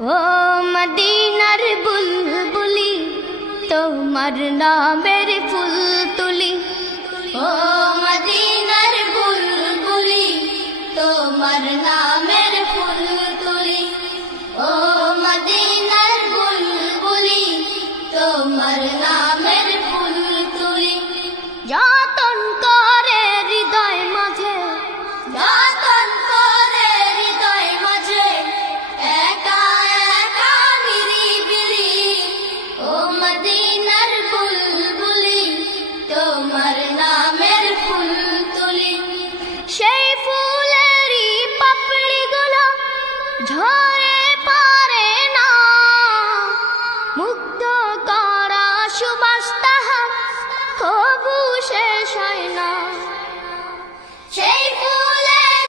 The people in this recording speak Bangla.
ও মদিনার বুলবুলি তোমার নামের ফুল তুলি, ও মদিনার বুলবুলি তোমার নাম